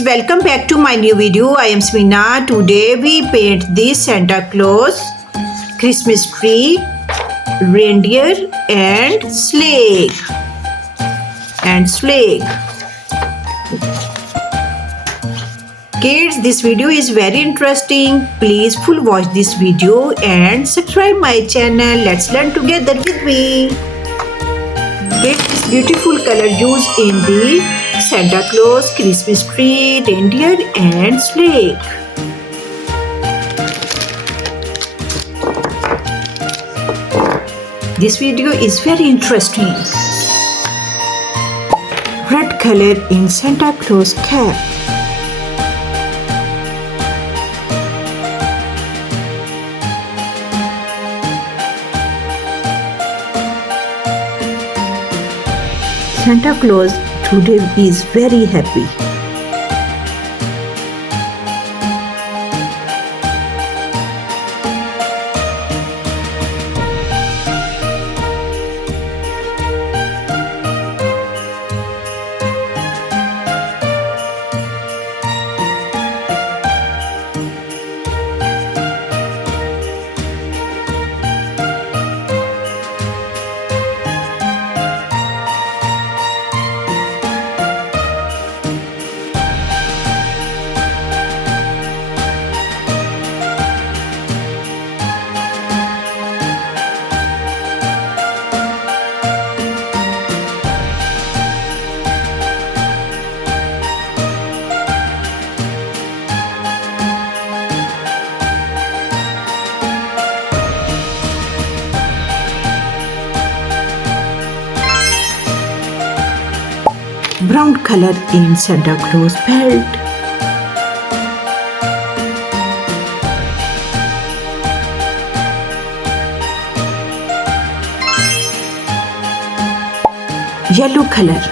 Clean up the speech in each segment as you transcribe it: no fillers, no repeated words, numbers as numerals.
guys, welcome back to my new video. I am Samina. Today we paint this Santa Claus, Christmas tree, reindeer and sleigh. Kids, this video is very interesting. Please full watch this video and subscribe my channel. Let's learn together with me. Get this beautiful color used in the Santa Claus, Christmas tree, reindeer and sleigh. This video is very interesting. Red color in Santa Claus cap. Santa Claus today is very happy. Brown color in Santa Claus belt. Yellow color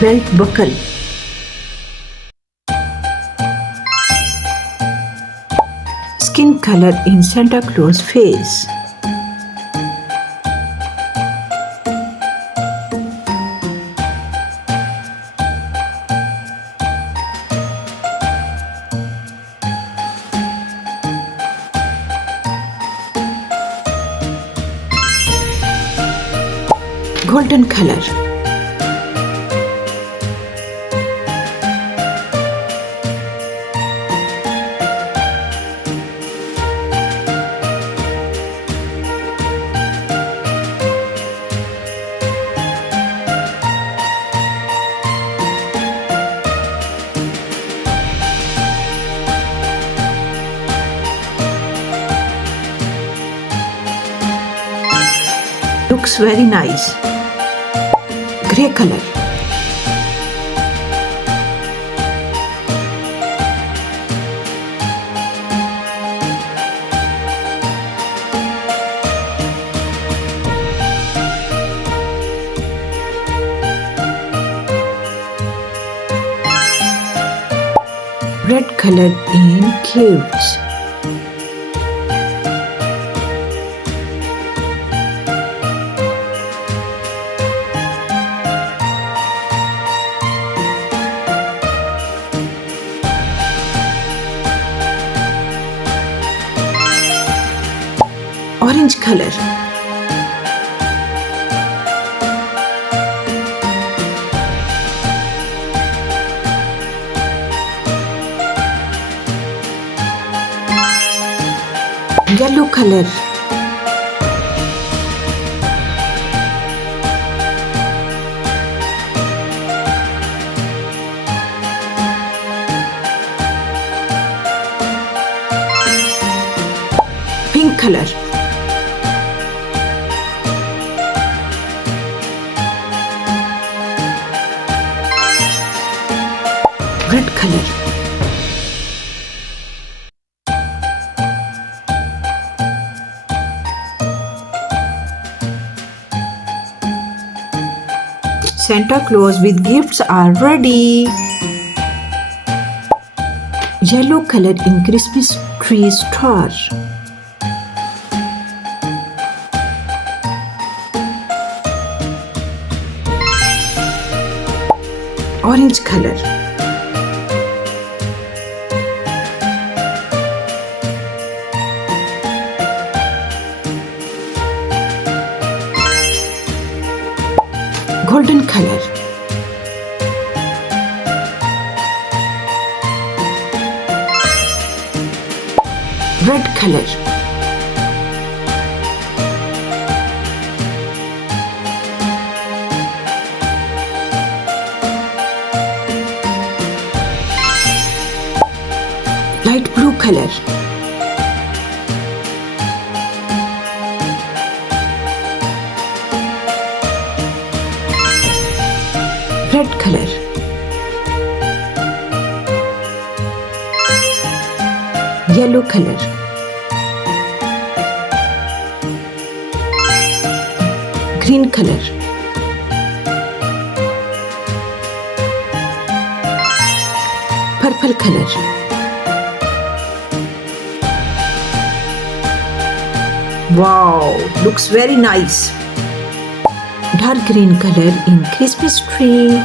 belt buckle. Skin color in Santa Claus face. Golden color. Looks very nice. Grey color. Red color in caves. Orange color. Yellow color. Pink color. Red color. Santa Claus with gifts are ready. Yellow color in Christmas tree star. orange color, golden color, red color, light blue color, red color, yellow color, green color, purple color, wow, looks very nice. Dark green color in Christmas tree.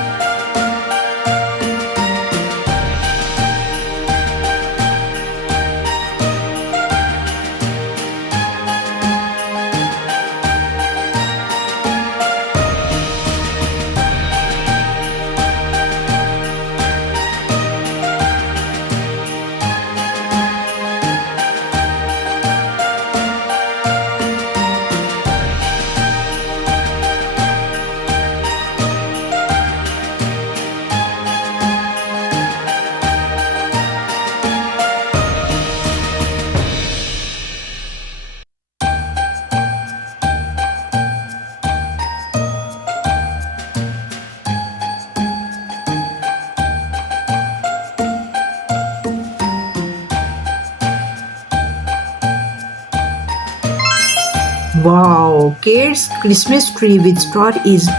Wow, Kate's Christmas tree with star is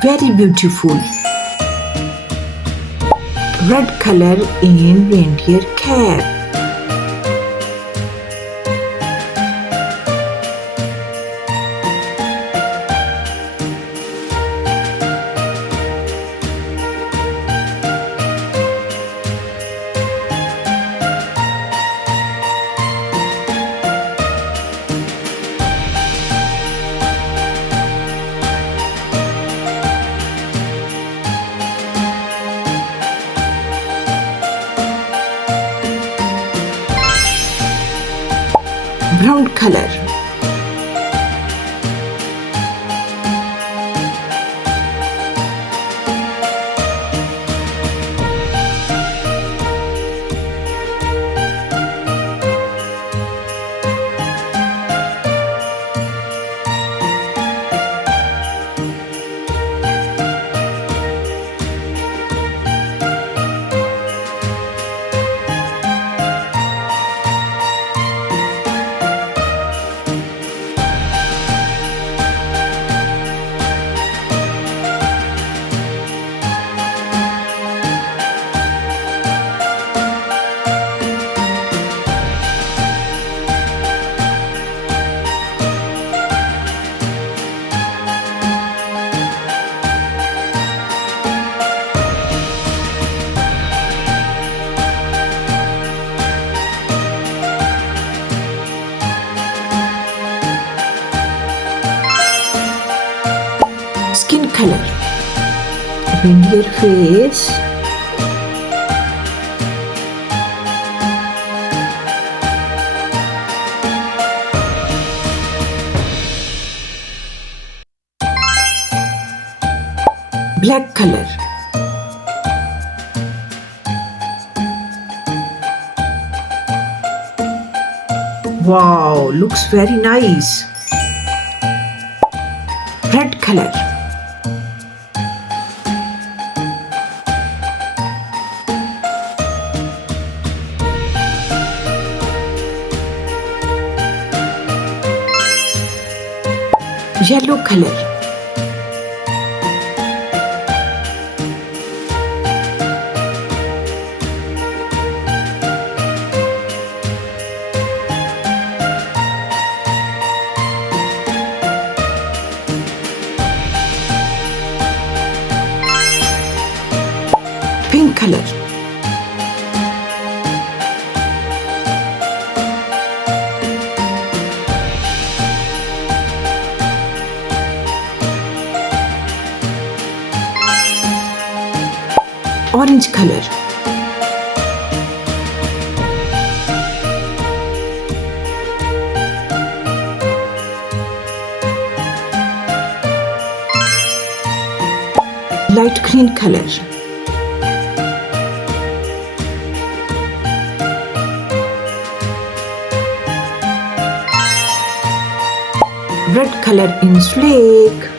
very beautiful. Red color in reindeer cap. Brown color, skin color, reindeer face, black color, wow, looks very nice. Red color, yellow color, color. Orange color. Light green color. Red color in flake.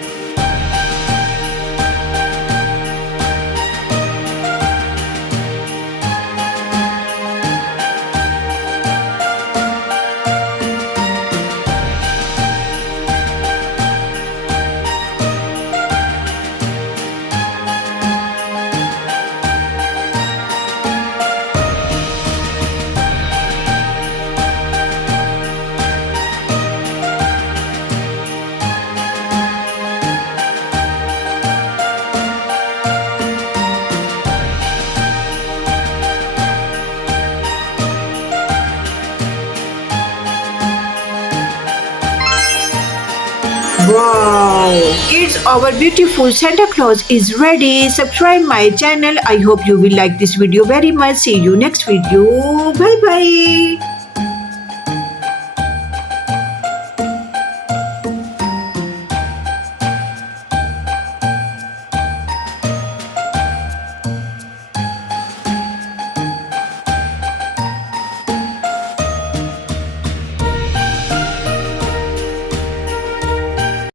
Wow! Kids, our beautiful Santa Claus is ready. Subscribe my channel. I hope you will like this video very much. See you next video. Bye bye.